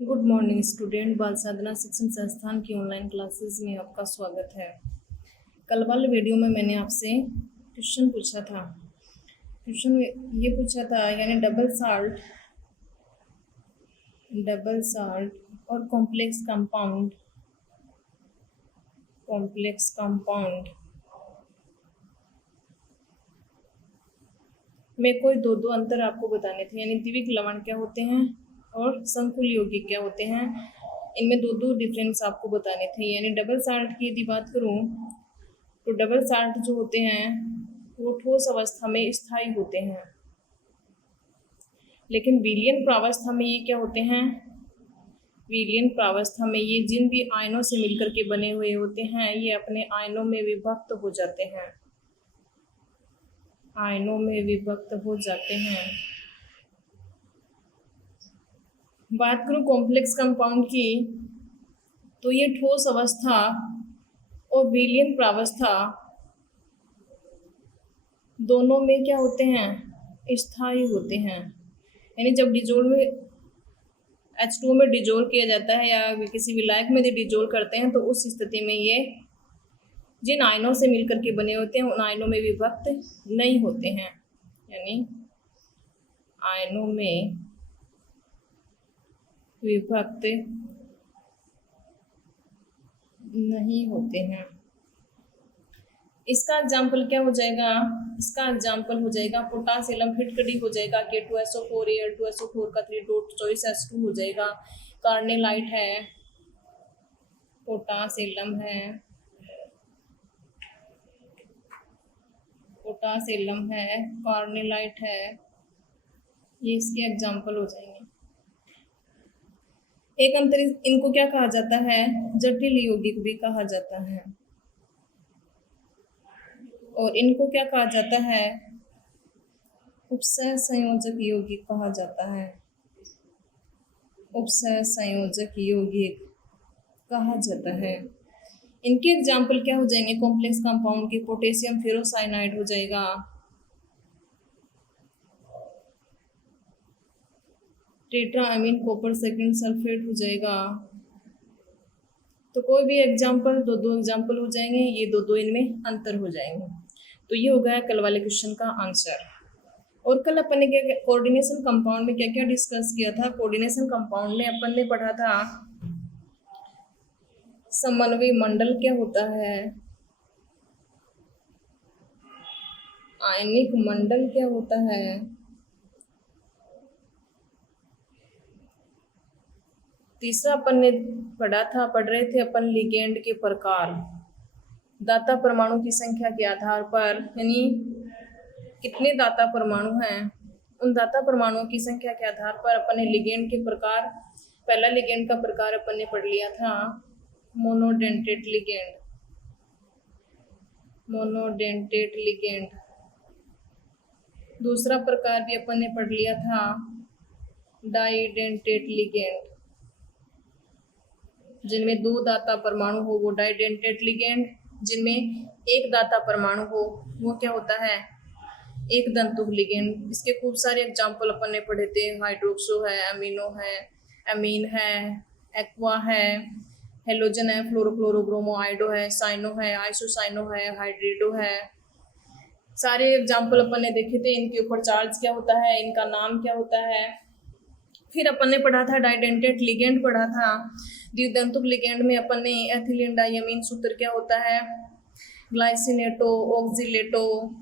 Good morning student. बाल साधना शिक्षण संस्थान की ऑनलाइन क्लासेस में आपका स्वागत है। कल वाले वीडियो में मैंने आपसे क्वेश्चन पूछा था। क्वेश्चन ये पूछा था यानी डबल साल्ट और कॉम्प्लेक्स कंपाउंड में कोई दो अंतर आपको बताने थे, यानी द्विविक लवण क्या होते हैं और संकुल यौगिक क्या होते हैं। इनमें दो डिफरेंस आपको बताने थे। यानी डबल साल्ट की यदि बात करूं तो डबल साल्ट जो होते हैं वो ठोस अवस्था में स्थायी होते हैं, लेकिन विलयन प्रावस्था में ये क्या होते हैं, विलयन प्रावस्था में ये जिन भी आयनों से मिलकर के बने हुए होते हैं ये अपने आयनों में विभक्त हो जाते हैं, बात करूं कॉम्प्लेक्स कंपाउंड की तो ये ठोस अवस्था और विलयन प्रावस्था दोनों में क्या होते हैं, स्थायी होते हैं। यानी जब डिजोल्व H2O में डिजोल्व किया जाता है या किसी विलायक में डिजोल्व करते हैं तो उस स्थिति में ये जिन आयनों से मिलकर के बने होते हैं उन आयनों में विभक्त नहीं होते हैं, यानी आयनों में विभक्त नहीं होते हैं। इसका एग्जाम्पल क्या हो जाएगा, इसका एग्जाम्पल हो जाएगा पोटासियम फिटकड़ी हो जाएगा K2SO4 Al2SO4 का 3 डॉट चॉइस H2 हो जाएगा। कार्नेलाइट है, पोटासियम है, कार्नेलाइट है, ये इसके एग्जाम्पल हो जाएंगे। एक अंतर इनको क्या कहा जाता है, जटिल यौगिक भी कहा जाता है, और इनको क्या कहा जाता है, उपसह संयोजक यौगिक कहा जाता है, उपसह संयोजक यौगिक कहा जाता है। इनके एग्जाम्पल क्या हो जाएंगे, कॉम्प्लेक्स कंपाउंड के पोटेशियम फेरोसाइनाइड हो जाएगा, टेट्राअमीन कॉपर सेकंड सल्फेट हो जाएगा। तो कोई भी एग्जाम्पल दो एग्जाम्पल हो जाएंगे, ये दो इनमें अंतर हो जाएंगे। तो ये हो गया कल वाले क्वेश्चन का आंसर। और कल अपन ने क्या कोऑर्डिनेशन कंपाउंड में क्या क्या डिस्कस किया था। कोऑर्डिनेशन कंपाउंड में अपन ने पढ़ा था समन्वय मंडल क्या होता है, आयनिक मंडल क्या होता है, तीसरा अपन ने पढ़ रहे थे अपन लिगेंड के प्रकार, दाता परमाणु की संख्या के आधार पर, यानी कितने दाता परमाणु हैं उन दाता परमाणुओं की संख्या के आधार पर अपन ने लिगेंड के प्रकार, पहला लिगेंड का प्रकार अपन ने पढ़ लिया था मोनोडेंटेट लिगेंड। दूसरा प्रकार भी अपन ने पढ़ लिया था डाइडेंटेट लिगेंड, जिनमें दो दाता परमाणु हो वो डाइडेंटेट लिगेंड, जिनमें एक दाता परमाणु हो वो क्या होता है, एक दंतुक लिगेंड। इसके खूब सारे एग्जाम्पल अपन ने पढ़े थे, हाइड्रोक्सो है, अमीनो है, अमीन है, एक्वा है, हेलोजन है, फ्लोरोक्लोरोब्रोमो, आइडो है, साइनो है, आइसोसाइनो है, हाइड्रेडो है। सारे एग्जाम्पल अपन ने देखे थे। इनके ऊपर चार्ज क्या होता है, इनका नाम क्या होता है। फिर अपन ने पढ़ा था डाइडेंटेट लिगेंड पढ़ा था। द्विदंतुक लिगेंड में अपन ने एथिलीन डाइअमीन सूत्र क्या होता है, ग्लाइसिनेटो, ऑक्सीलेटो,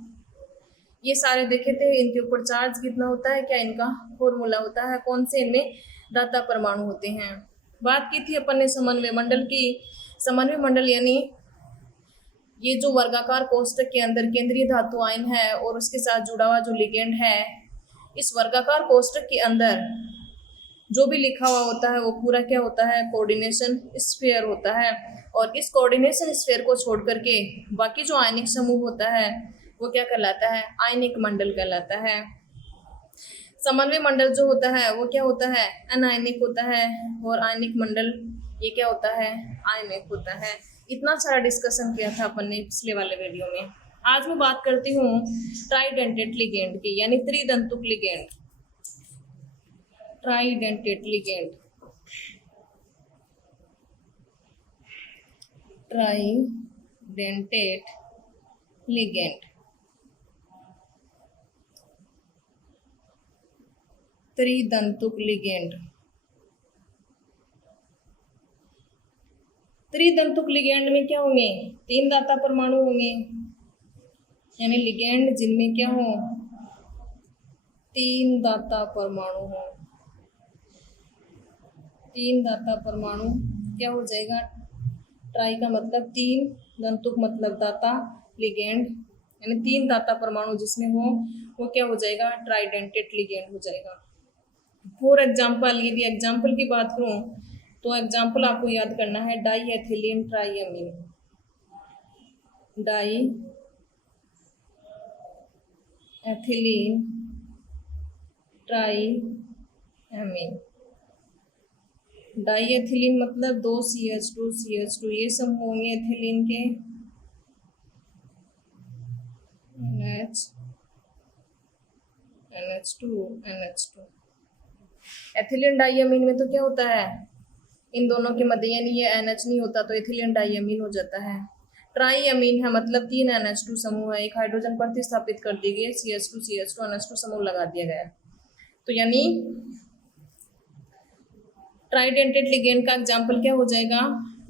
ये सारे देखे थे। इनके ऊपर चार्ज कितना होता है, क्या इनका फॉर्मूला होता है, कौन से इनमें दाता परमाणु होते हैं। बात की थी अपन ने समन्वय मंडल की। समन्वय मंडल यानी ये जो वर्गाकार कोष्ठक के अंदर केंद्रीय धातु आयन है और उसके साथ जुड़ा हुआ जो लिगेंड है, इस वर्गाकार कोष्ठक के अंदर जो भी लिखा हुआ होता है वो पूरा क्या होता है, कोऑर्डिनेशन स्फीयर होता है। और इस कोऑर्डिनेशन स्फीयर को छोड़ करके बाकी जो आयनिक समूह होता है वो क्या कहलाता है, आयनिक मंडल कहलाता है। समन्वय मंडल जो होता है वो क्या होता है, अनायनिक होता है, और आयनिक मंडल ये क्या होता है, आयनिक होता है। इतना सारा डिस्कशन किया था अपन ने पिछले वाले वीडियो में। आज मैं बात करती हूँ ट्राइडेंटेट लिगेंड की, यानी त्रिदंतुक ligand, tridentate ligand. Tridentate ligand. त्रिदंतुक लिगेंड। त्रिदंतुक लिगेंड में क्या होंगे? 3 दाता परमाणु होंगे, यानी लिगेंड जिनमें क्या हो? 3 दाता परमाणु हो। 3 दाता परमाणु क्या हो जाएगा? ट्राई का मतलब 3, दंतुक मतलब दाता, लिगेंड यानी 3 दाता परमाणु जिसमें हो वो क्या हो जाएगा? ट्राइडेंटेट लिगेंड हो जाएगा। फॉर एग्जाम्पल, यदि एग्जाम्पल की बात करूं तो एग्जाम्पल आपको याद करना है diethylenetriamine. Die ethylene ट्राइअमीन। Die ethylene मतलब 2 CH2 ये समूह होंगे एथिलीन के, NH2 एथिलीन डाइअमीन में तो क्या होता है? इन दोनों के मध्य यानी ये NH नहीं होता तो एथिलीन डाइअमीन हो जाता है। ट्राइअमीन है मतलब 3 NH2 समूह है, एक हाइड्रोजन प्रतिस्थापित कर दी गई, CH2 NH2 समूह लगा दिया गया। तो यानी ट्राइडेंटेट लिगेंड का एग्जाम्पल क्या हो जाएगा?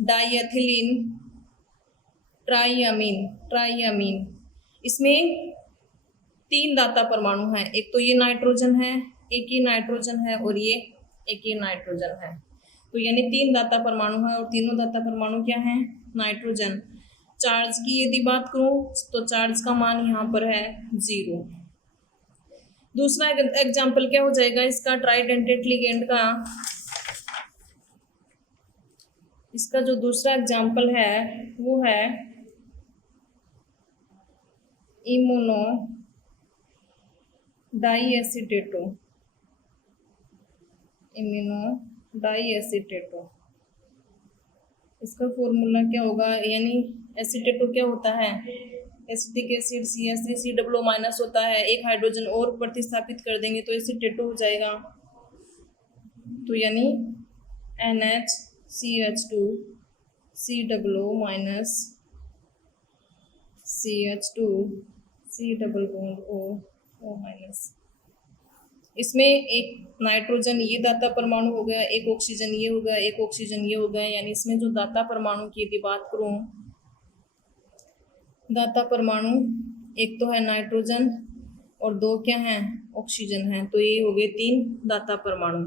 डाइएथिलीन ट्राइअमीन। इसमें 3 दाता परमाणु हैं, एक तो ये नाइट्रोजन है, एक ये नाइट्रोजन है और ये एक ये नाइट्रोजन है। तो यानी 3 दाता परमाणु है और तीनों दाता परमाणु क्या हैं? नाइट्रोजन। चार्ज की यदि बात करूं तो चार्ज का मान यहाँ पर है 0। दूसरा एग्जाम्पल क्या हो जाएगा इसका? ट्राइडेंटेट लिगेंड का इसका जो दूसरा एग्जाम्पल है वो है इम्यूनो डाईएसिटेटो। इसका फॉर्मूला क्या होगा? यानी एसिटेटो क्या होता है? एसिटिक एसिड CH3COO- होता है, एक हाइड्रोजन और प्रतिस्थापित कर देंगे तो एसिटेटो हो जाएगा। तो यानी NHCH2 COO- CH2 C=O-। इसमें एक नाइट्रोजन ये दाता परमाणु हो गया, एक ऑक्सीजन ये हो गया, एक ऑक्सीजन ये हो गया। यानी इसमें जो दाता परमाणु की यदि बात करूं, दाता परमाणु एक तो है नाइट्रोजन और 2 क्या हैं? ऑक्सीजन है। तो ये हो गए 3 दाता परमाणु।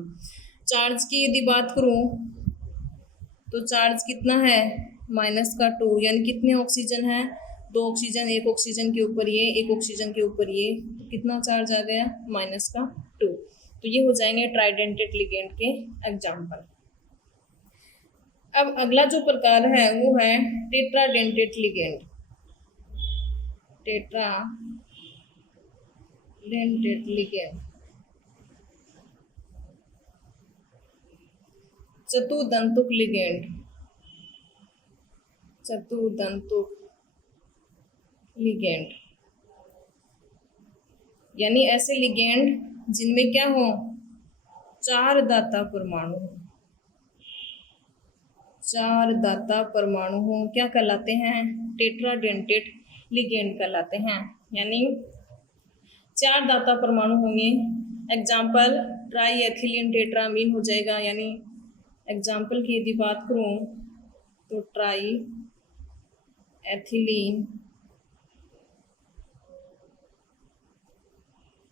चार्ज की यदि बात करूं तो चार्ज कितना है? -2, यानी कितने ऑक्सीजन है? 2 ऑक्सीजन, एक ऑक्सीजन के ऊपर ये, एक ऑक्सीजन के ऊपर ये, तो कितना चार्ज आ गया? -2। तो ये हो जाएंगे ट्राइडेंटेट लिगेंड के एग्जाम्पल। अब अगला जो प्रकार है वो है टेट्राडेंटेट लिगेंड। टेट्राडेंटेट लिगेंड चतुर्दंतुक लिगेंड यानी ऐसे लिगेंड जिनमें क्या हो? 4 दाता परमाणु हो। 4 दाता परमाणु हो क्या कहलाते हैं? टेट्राडेंटेट लिगेंड कहलाते हैं। यानी 4 दाता परमाणु होंगे। एग्जाम्पल ट्राइएथिलीन टेट्रामीन हो जाएगा। यानी एग्जाम्पल की यदि बात करूं तो ट्राइएथिलीन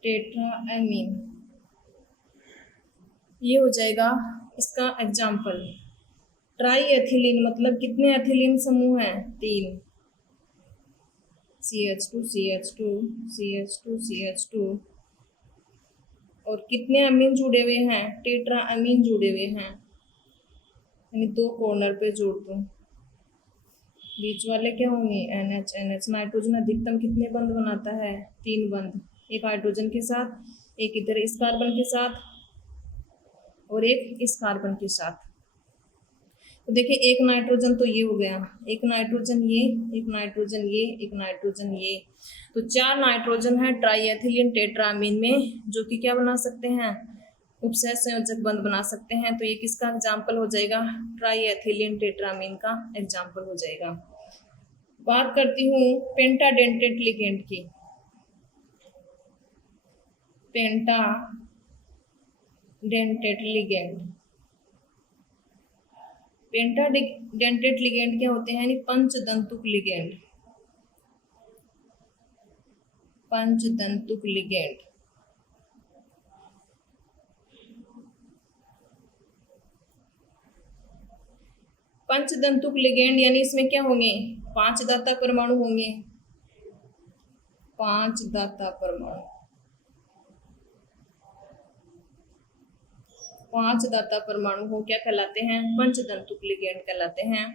टेट्रामीन ये हो जाएगा इसका एग्जाम्पल। ट्राइएथिलीन मतलब कितने एथिलीन समूह हैं? 3, CH2 और कितने अमीन जुड़े हुए हैं? टेट्रा अमीन जुड़े हुए हैं। यानी 2 कॉर्नर पे जोड़ दूं, बीच वाले क्या होंगे? NH। नाइट्रोजन अधिकतम कितने बंध बनाता है? 3 बंध, एक हाइड्रोजन के साथ, एक इधर इस कार्बन के साथ और एक इस कार्बन के साथ। तो देखिए एक नाइट्रोजन तो ये हो गया, एक नाइट्रोजन ये, एक नाइट्रोजन ये, एक नाइट्रोजन ये। तो 4 नाइट्रोजन है ट्राइएथिलीन टेट्रामीन में जो कि क्या बना सकते हैं? उपसहज संयोजक बंध बना सकते हैं। तो ये किसका एग्जाम्पल हो जाएगा? ट्राई एथिलीन टेट्रामीन का एग्जाम्पल हो जाएगा। बात करती हूँ पेंटाडेंटेट लिगेंड की। पेंटाडेंटेट लिगेंड, पेंटाडेंटेट लिगेंड क्या होते हैं? यानी पंचदंतुक लिगेंड, पंचदंतुक लिगेंड। पंचदंतुक लिगेंड यानी इसमें क्या होंगे? 5 दाता परमाणु होंगे, 5 दाता परमाणु, 5 दाता परमाणु हो क्या कहलाते हैं? पंचदंतुक लिगेंड कहलाते हैं।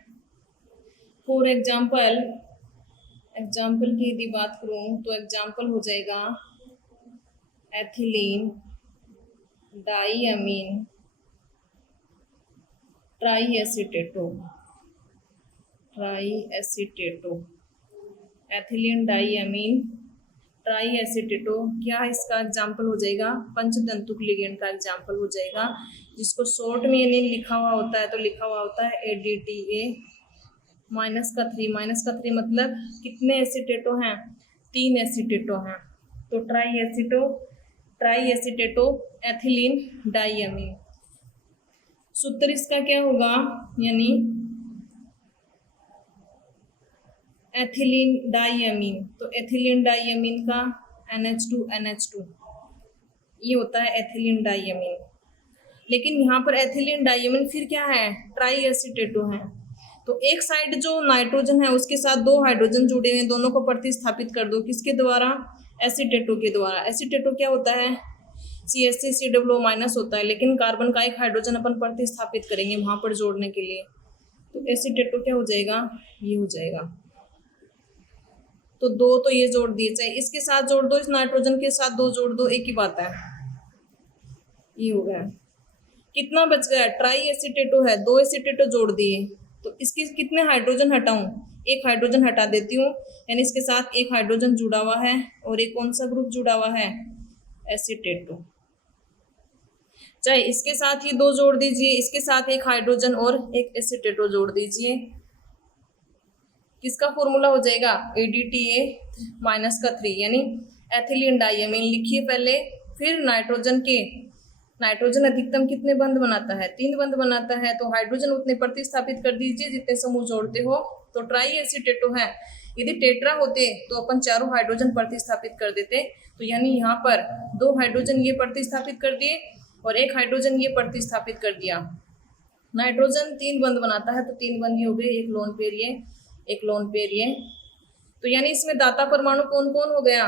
फॉर एग्जाम्पल की यदि बात करूं तो एग्जाम्पल हो जाएगा एथिलीन डाईअमीन ट्राईएसीटेटो, एथिलीन डाईअमीन ट्राईएसीटेटो क्या इसका एग्जाम्पल हो जाएगा? पंचदंतुक लिगेंड का एग्जाम्पल हो जाएगा, जिसको शॉर्ट में यानी लिखा हुआ होता है तो लिखा हुआ होता है ADTA -3 मतलब कितने एसीटेटो हैं? 3 एसीटेटो हैं। तो ट्राईएसीटेटो एथिलीन डाईअमीन। सूत्र इसका क्या होगा? यानी एथिलीन डाईअमीन, तो एथिलीन डाईअमीन का NH2 ये होता है एथिलीन डाईअमीन। लेकिन यहाँ पर एथिलीन डाईअमीन फिर क्या है? ट्राईएसीटेटो है। तो एक साइड जो नाइट्रोजन है उसके साथ 2 हाइड्रोजन जुड़े हुए हैं, दोनों को प्रतिस्थापित कर दो। किसके द्वारा? एसीटेटो के द्वारा। एसीटेटो क्या होता है? CH3COO- होता है, लेकिन कार्बन का एक हाइड्रोजन अपन प्रतिस्थापित करेंगे वहां पर जोड़ने के लिए, तो एसीटेटो क्या हो जाएगा? ये हो जाएगा। तो 2 तो ये जोड़ दिए, चाहे इसके साथ जोड़ दो, इस नाइट्रोजन के साथ 2 जोड़ दो, एक ही बात है। ये हो गया। कितना बच गया? ट्राईएसीटेटो है, 2 एसीटेटो जोड़ दिए, तो इसके कितने हाइड्रोजन हटाऊं? एक हाइड्रोजन हटा देती हूँ, यानी इसके साथ एक हाइड्रोजन जुड़ा हुआ है और एक कौन सा ग्रुप जुड़ा हुआ है? एसीटेटो। चाहे इसके साथ ही 2 जोड़ दीजिए, इसके साथ एक हाइड्रोजन और एक एसीटेटो जोड़ दीजिए। किसका फॉर्मूला हो जाएगा? ADTA -3 यानी एथिलीन डाईअमीन लिखिए पहले, फिर नाइट्रोजन अधिकतम कितने बंध बनाता है? 3 बंध बनाता है, तो हाइड्रोजन उतने प्रतिस्थापित कर दीजिए जितने समूह जोड़ते हो। तो ट्राईएसीटेटो है, यदि टेट्रा होते तो अपन 4 हाइड्रोजन प्रतिस्थापित कर देते, तो यानी यहाँ पर 2 हाइड्रोजन ये प्रतिस्थापित कर दिए और 1 हाइड्रोजन ये प्रतिस्थापित कर दिया। नाइट्रोजन 3 बंध बनाता है, तो 3 बंध ये हो गए, एक लोन पेयर ये, एक लोन पेयर ये। तो यानी इसमें दाता परमाणु कौन कौन हो गया?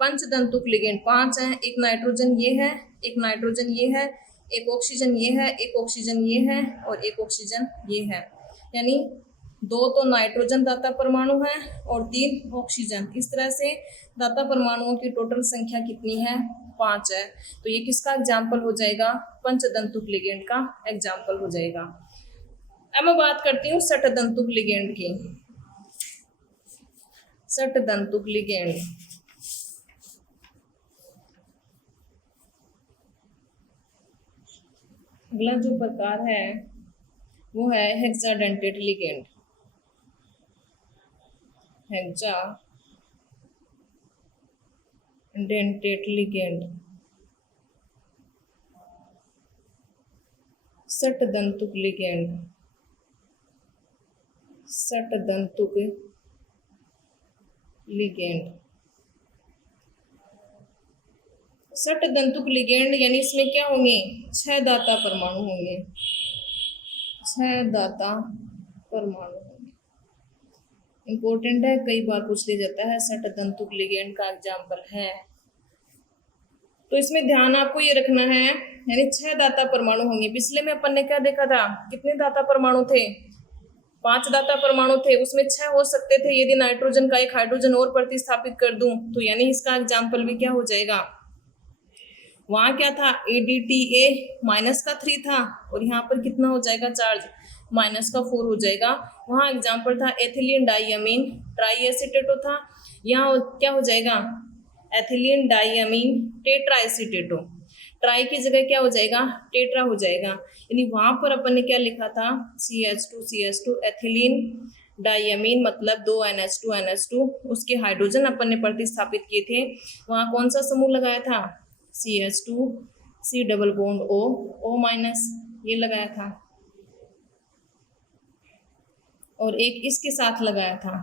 पंचदंतुक लिगेंड 5 हैं, एक नाइट्रोजन ये है, एक नाइट्रोजन ये है, एक ऑक्सीजन ये है, एक ऑक्सीजन ये है और एक ऑक्सीजन ये है। यानी 2 तो नाइट्रोजन दाता परमाणु है और 3 ऑक्सीजन। इस तरह से दाता परमाणुओं की टोटल संख्या कितनी है? 5 है। तो ये किसका एग्जाम्पल हो जाएगा? पंचदंतुक लिगेंड का एग्जाम्पल हो जाएगा। अब मैं बात करती हूँ षटदंतुक लिगेंड की। षटदंतुक लिगेंड, अगला जो प्रकार है वो है हेक्साडेंटेट लिगेंड। हेक्साडेंटेट लिगेंड, षटदंतुक लिगेंड, षटदंतुक लिगेंड। षटदंतुक लिगेंड यानी इसमें क्या होंगे? 6 दाता परमाणु होंगे, 6 दाता परमाणु होंगे। इंपॉर्टेंट है, कई बार पूछ लिया जाता है षटदंतुक लिगेंड का एग्जाम्पल है, तो इसमें ध्यान आपको ये रखना है, यानी 6 दाता परमाणु होंगे। पिछले में अपन ने क्या देखा था? कितने दाता परमाणु थे? 5 दाता परमाणु थे, उसमें 6 हो सकते थे यदि नाइट्रोजन का एक हाइड्रोजन और प्रतिस्थापित कर दूं, तो यानी इसका एग्जाम्पल भी क्या हो जाएगा? वहां क्या था? ADTA -3 था और यहाँ पर कितना हो जाएगा चार्ज? -4 हो जाएगा। वहां एग्जाम्पल था एथिलीन डाईअमीन ट्राईएसीटेटो था, यहाँ क्या हो जाएगा? एथिलीन डाईअमीन टेट्राएसीटेटो। ट्राई की जगह क्या हो जाएगा, टेट्रा हो जाएगा। यानी वहां पर अपन ने क्या लिखा था, CH2 एथिलीन डाइअमीन, मतलब 2 NH2 उसके हाइड्रोजन अपन ने प्रतिस्थापित किए थे। वहां कौन सा समूह लगाया था, CH2 C double bond O ये लगाया था, और एक इसके साथ लगाया था।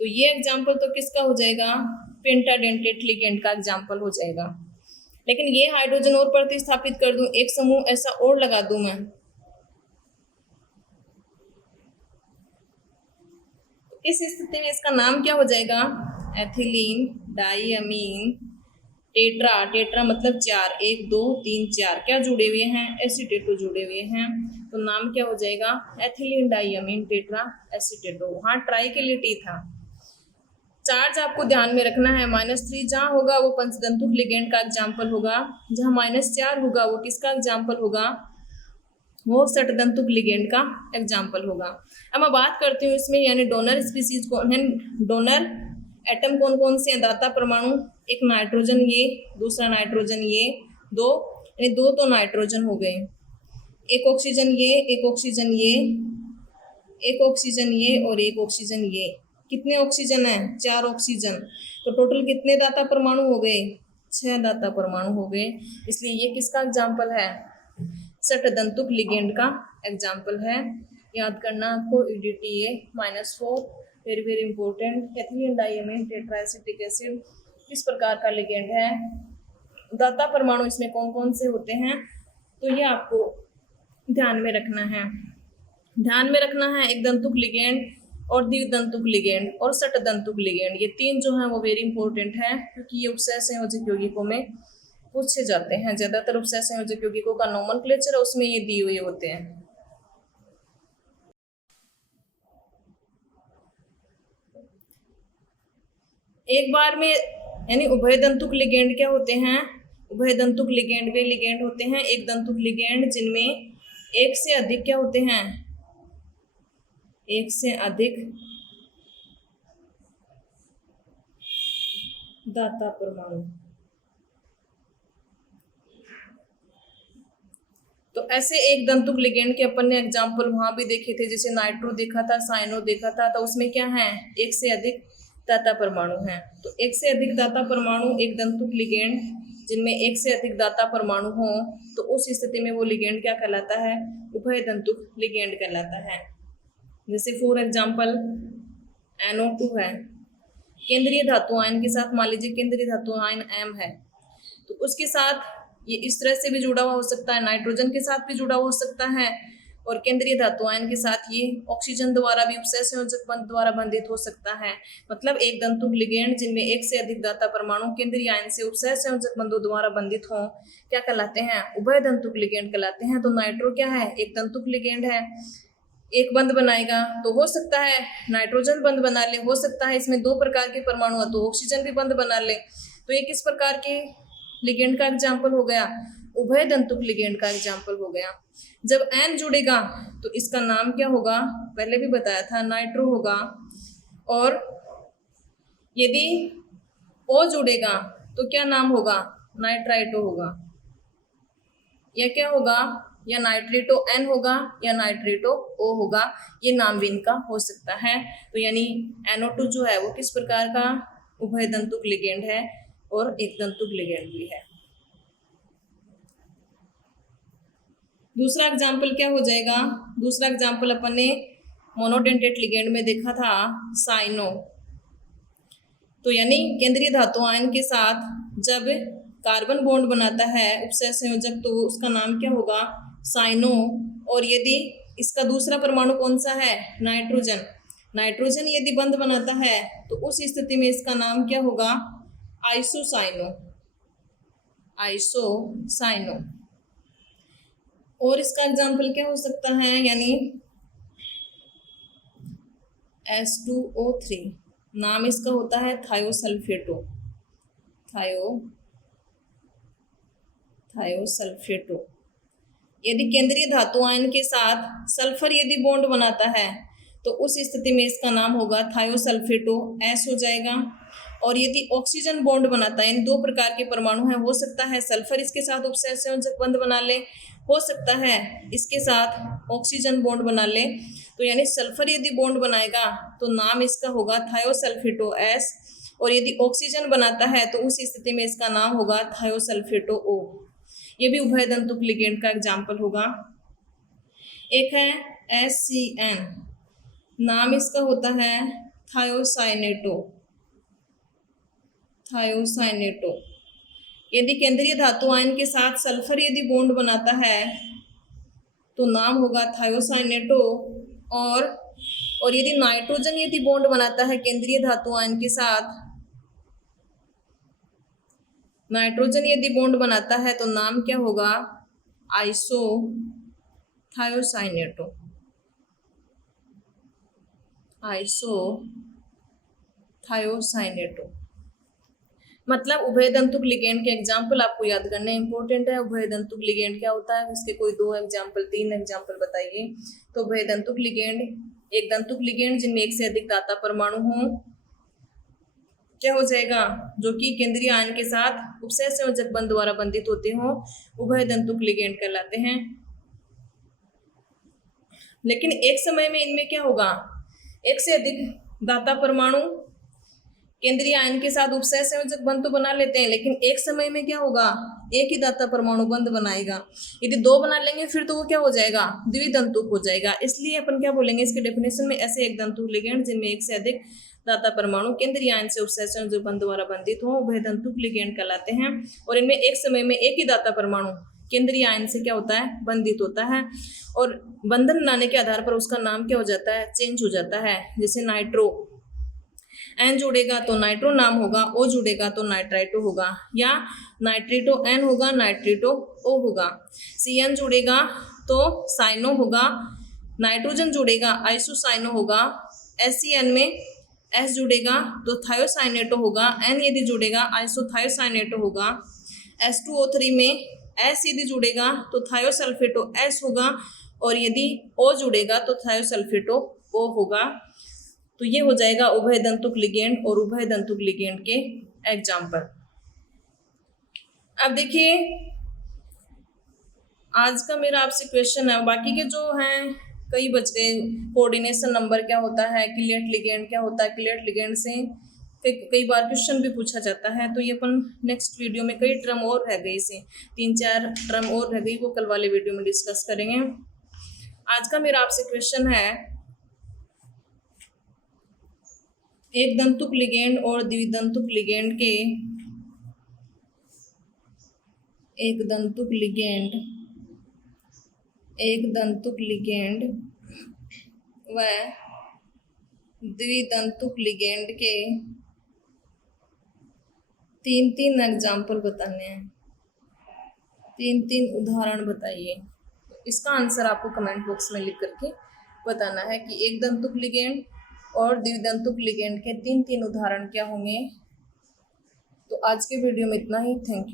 तो ये एग्जाम्पल तो किसका हो जाएगा, पेंटाडेंटेट लिगेंड का एग्जाम्पल हो जाएगा। लेकिन ये हाइड्रोजन और प्रतिस्थापित कर दूं, एक समूह ऐसा और लगा दूं मैं, तो इस स्थिति में इसका नाम क्या हो जाएगा, एथिलीन डाइअमीन टेट्रा मतलब 4, 1 2 3 4 क्या जुड़े हुए हैं, एसीटेटो जुड़े हुए हैं। तो नाम क्या हो जाएगा, एथिलीन डाइअमीन टेट्रा एसीटेटो। हाँ, ट्राई के लिए टी था। चार्ज आपको ध्यान में रखना है, -3 जहाँ होगा वो पंचतंतुक लिगेंड का एग्जाम्पल होगा, जहाँ -4 होगा वो किसका एग्जाम्पल होगा, वो षटदंतुक लिगेंड का एग्जाम्पल होगा। अब मैं बात करती हूँ इसमें, यानी डोनर स्पीसीज कौन है, डोनर एटम कौन कौन से हैं, दाता परमाणु, एक नाइट्रोजन ये, दूसरा नाइट्रोजन ये, दो, यानी 2 तो नाइट्रोजन हो गए, एक ऑक्सीजन ये, एक ऑक्सीजन ये, एक ऑक्सीजन ये और एक ऑक्सीजन ये। कितने ऑक्सीजन है, 4 ऑक्सीजन। तो टोटल कितने दाता परमाणु हो गए, 6 दाता परमाणु हो गए। इसलिए ये किसका एग्जाम्पल है, षटदंतुक लिगेंड का एग्जाम्पल है। याद करना आपको, EDTA -4 very very important. Ethylenediaminetetraacetic acid किस प्रकार का लिगेंड है, दाता परमाणु इसमें कौन कौन से होते हैं, तो ये आपको ध्यान में रखना है। ध्यान में रखना है एक दंतुक लिगेंड और द्विदंतुक लिगेंड और षटदंतुक लिगेंड, ये 3 जो हैं वो वेरी इंपॉर्टेंट है, क्योंकि ये उपसय संयोजक यौगिकों में पूछे जाते हैं। ज्यादातर उपसय संयोजक यौगिकों का नोमेनक्लेचर है उसमें ये दिए हुए होते हैं। एक बार में, यानी उभयदंतुक लिगेंड क्या होते हैं, उभयदंतुक लिगेंड वे लिगेंड होते हैं एक दंतुक लिगेंड जिनमें एक से अधिक क्या होते हैं, एक से अधिक दाता परमाणु। तो ऐसे एक दंतुक लिगेंड के अपन ने एग्जाम्पल वहां भी देखे थे, जैसे नाइट्रो देखा था, साइनो देखा था, तो उसमें क्या है, एक से अधिक दाता परमाणु हैं। तो एक से अधिक दाता परमाणु एक दंतुक लिगेंड जिनमें एक से अधिक दाता परमाणु हों, तो उस स्थिति में वो लिगेंड क्या कहलाता है, उभय दंतुक लिगेंड कहलाता है। जैसे फॉर एग्जाम्पल NO2 है, केंद्रीय धातु आयन के साथ, मान लीजिए केंद्रीय धातु आयन M है, तो उसके साथ ये इस तरह से भी जुड़ा हुआ हो सकता है, नाइट्रोजन के साथ भी जुड़ा हुआ हो सकता है, और केंद्रीय धातु आयन के साथ ये ऑक्सीजन द्वारा भी उपसय संयोजक बंध द्वारा बंधित हो सकता है। मतलब एक दंतुक लिगेंड जिनमें एक से अधिक दाता परमाणु केंद्रीय आयन से उपसय संयोजक बंधों द्वारा बंधित हों, क्या कहलाते हैं, उभय दंतुक लिगेंड कहलाते हैं। तो नाइट्रो क्या है, एक दंतुक लिगेंड है, एक बंध बनाएगा तो हो सकता है नाइट्रोजन बंध बना ले, हो सकता है इसमें 2 प्रकार के परमाणु है तो ऑक्सीजन भी बंध बना ले। तो ये किस प्रकार के लिगेंड का एग्जाम्पल हो गया, उभय दंतुक लिगेंड का एग्जाम्पल हो गया। जब N जुड़ेगा तो इसका नाम क्या होगा, पहले भी बताया था, नाइट्रो होगा। और यदि O जुड़ेगा तो क्या नाम होगा, नाइट्राइटो होगा, या क्या होगा, या नाइट्रेटो N होगा या नाइट्रेटो O होगा, ये नाम भी इनका हो सकता है। तो यानी NO2 जो है वो किस प्रकार का उभय दंतुक लिगेंड है और एक दंतुक लिगेंड भी है। दूसरा एग्जाम्पल क्या हो जाएगा, दूसरा एग्जाम्पल अपन ने मोनोडेंटेट लिगेंड में देखा था, साइनो। तो यानी केंद्रीय धातु आयन के साथ जब कार्बन बॉन्ड बनाता है उपसय संयोजक, तो उसका नाम क्या होगा, साइनो। और यदि इसका दूसरा परमाणु कौन सा है, नाइट्रोजन, नाइट्रोजन यदि बंध बनाता है तो उस स्थिति में इसका नाम क्या होगा, आइसोसाइनो, आइसोसाइनो। और इसका एग्जाम्पल क्या हो सकता है, यानी H2O3, नाम इसका होता है थायोसल्फेटो, थायोसल्फेटो। यदि केंद्रीय धातु आयन के साथ सल्फर यदि बॉन्ड बनाता है तो उस स्थिति में इसका नाम होगा थायोसल्फेटो, S हो जाएगा। और यदि ऑक्सीजन बॉन्ड बनाता है, यानी 2 प्रकार के परमाणु हैं, हो सकता है सल्फर इसके साथ उपसहसंयोजक बंध बना ले, हो सकता है इसके साथ ऑक्सीजन बॉन्ड बना ले। तो यानी सल्फर यदि बॉन्ड बनाएगा तो नाम इसका होगा थायोसल्फेटो एस, और यदि ऑक्सीजन बनाता है तो उस स्थिति में इसका नाम होगा थायोसल्फेटो ओ। ये भी उभय तंतुक लिगेंड का एग्जाम्पल होगा। एक है SCN, नाम इसका होता है थायोसाइनेटो। यदि केंद्रीय धातु आयन के साथ सल्फर यदि बॉन्ड बनाता है तो नाम होगा थायोसाइनेटो। और यदि नाइट्रोजन यदि बॉन्ड बनाता है केंद्रीय धातु आयन के साथ, नाइट्रोजन यदि बॉन्ड बनाता है तो नाम क्या होगा, आइसोथायोसाइनेटो। मतलब उभय तंतुक लिगेंड के एग्जाम्पल आपको याद करने इंपॉर्टेंट है। उभय तंतुक लिगेंड क्या होता है, इसके कोई 2 एग्जाम्पल 3 एग्जाम्पल बताइए। तो उभय तंतुक लिगेंड, एक तंतुक लिगेंड जिनमें एक से अधिक दाता परमाणु हों, क्या हो जाएगा, जो कि केंद्रीय आयन के साथ उपसहसंयोजक बंध द्वारा बंधित होते हों, उभय तंतुक लिगेंड कहलाते हैं। लेकिन एक समय में इनमें क्या होगा, एक से अधिक दाता परमाणु केंद्रीय आयन के साथ उपसहसंयोजक बंध तो बना लेते हैं, लेकिन एक समय में क्या होगा, एक ही दाता परमाणु बंध बनाएगा। यदि 2 बना लेंगे फिर तो वो क्या हो जाएगा, द्वितंतुक हो जाएगा। इसलिए अपन क्या बोलेंगे इसके डेफिनेशन में, ऐसे एक तंतुक लिगेंड जिनमें एक से अधिक दाता परमाणु केंद्रीय आयन से उपसहसंयोजक बंध द्वारा बंधित हो, उभय तंतुक लिगेंड कहलाते हैं। और इनमें एक समय में एक ही दाता परमाणु केंद्रीय आयन से क्या होता है, बंधित होता है, और बंधन बनाने के आधार पर उसका नाम क्या हो जाता है, चेंज हो जाता है। जैसे नाइट्रो, N जुड़ेगा तो नाइट्रो नाम होगा, O जुड़ेगा तो नाइट्राइटो होगा, या नाइट्रिटो N होगा, नाइट्रिटो O होगा। CN जुड़ेगा तो साइनो होगा, नाइट्रोजन जुड़ेगा आइसोसाइनो होगा। SCN में S जुड़ेगा तो थायोसाइनेटो होगा, N यदि जुड़ेगा आइसोथायोसाइनेटो होगा। S2O3 में S यदि जुड़ेगा तो थायोसल्फेटो S होगा, और यदि O जुड़ेगा तो थायोसल्फेटो O होगा। तो ये हो जाएगा उभय तंतुक लिगेंड और उभय तंतुक लिगेंड के एग्जाम्पल। अब देखिए आज का मेरा आपसे क्वेश्चन है, बाकी के जो हैं कई बच गए। कोऑर्डिनेशन नंबर क्या होता है, क्लीट लिगेंड क्या होता है, क्लीट लिगेंड से कई बार क्वेश्चन भी पूछा जाता है। तो ये अपन नेक्स्ट वीडियो में, कई टर्म और रह गई से 3-4 टर्म और रह गई, वो कल वाले वीडियो में डिस्कस करेंगे। आज का मेरा आपसे क्वेश्चन है, एक दंतुक लिगेंड और द्विदंतुक लिगेंड के, एक दंतुक लिगेंड व द्विदंतुक लिगेंड के 3 एग्जाम्पल बताने हैं, 3 उदाहरण बताइए। इसका आंसर आपको कमेंट बॉक्स में लिख करके बताना है कि एक दंतुक लिगेंड और द्विदंतुक लिगेंड के 3 उदाहरण क्या होंगे। तो आज के वीडियो में इतना ही। Thank you.